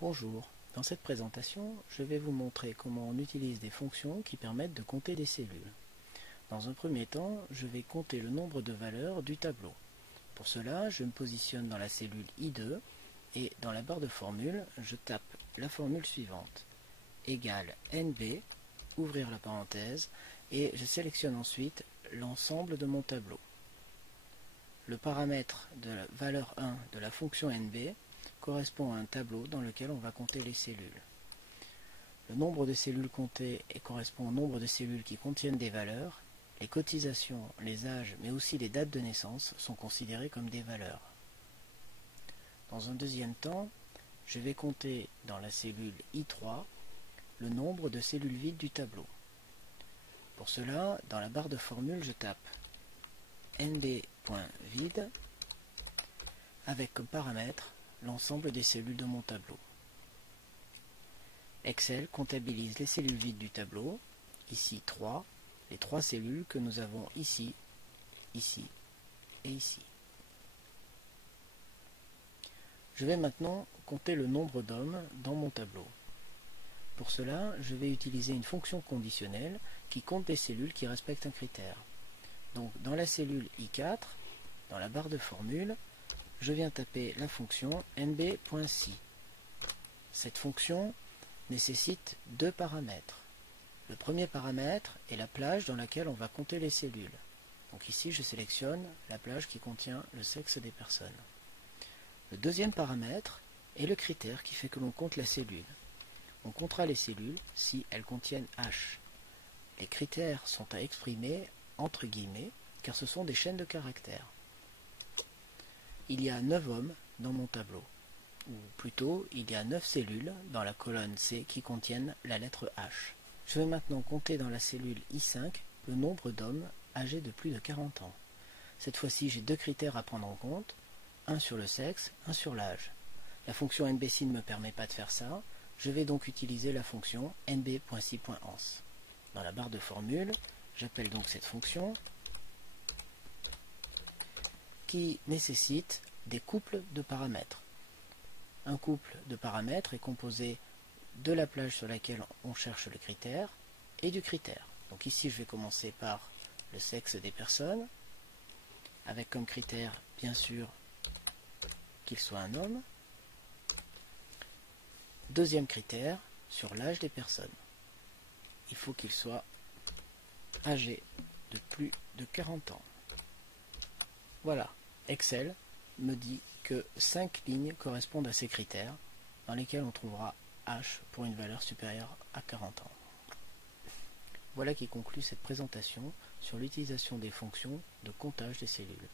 Bonjour, dans cette présentation, je vais vous montrer comment on utilise des fonctions qui permettent de compter des cellules. Dans un premier temps, je vais compter le nombre de valeurs du tableau. Pour cela, je me positionne dans la cellule I2 et dans la barre de formule, je tape la formule suivante, égale NB, ouvrir la parenthèse, et je sélectionne ensuite l'ensemble de mon tableau. Le paramètre de la valeur 1 de la fonction NB correspond à un tableau dans lequel on va compter les cellules. Le nombre de cellules comptées correspond au nombre de cellules qui contiennent des valeurs. Les cotisations, les âges, mais aussi les dates de naissance sont considérées comme des valeurs. Dans un deuxième temps, je vais compter dans la cellule I3 le nombre de cellules vides du tableau. Pour cela, dans la barre de formule, je tape nb.vide avec comme paramètre l'ensemble des cellules de mon tableau. Excel comptabilise les cellules vides du tableau, ici 3, les 3 cellules que nous avons ici, ici et ici. Je vais maintenant compter le nombre d'hommes dans mon tableau. Pour cela, je vais utiliser une fonction conditionnelle qui compte des cellules qui respectent un critère. Donc dans la cellule I4, dans la barre de formule, je viens taper la fonction nb.si. Cette fonction nécessite 2 paramètres. Le premier paramètre est la plage dans laquelle on va compter les cellules. Donc ici, je sélectionne la plage qui contient le sexe des personnes. Le deuxième paramètre est le critère qui fait que l'on compte la cellule. On comptera les cellules si elles contiennent H. Les critères sont à exprimer entre guillemets, car ce sont des chaînes de caractères. Il y a 9 hommes dans mon tableau, ou plutôt, il y a 9 cellules dans la colonne C qui contiennent la lettre H. Je vais maintenant compter dans la cellule I5 le nombre d'hommes âgés de plus de 40 ans. Cette fois-ci, j'ai 2 critères à prendre en compte, un sur le sexe, un sur l'âge. La fonction nbsi ne me permet pas de faire ça, je vais donc utiliser la fonction nb.si.ans. Dans la barre de formule, j'appelle donc cette fonction qui nécessite des couples de paramètres. Un couple de paramètres est composé de la plage sur laquelle on cherche le critère et du critère. Donc ici, je vais commencer par le sexe des personnes, avec comme critère, bien sûr, qu'il soit un homme. Deuxième critère, sur l'âge des personnes. Il faut qu'il soit âgé de plus de 40 ans. Voilà, Excel me dit que 5 lignes correspondent à ces critères, dans lesquels on trouvera H pour une valeur supérieure à 40 ans. Voilà qui conclut cette présentation sur l'utilisation des fonctions de comptage des cellules.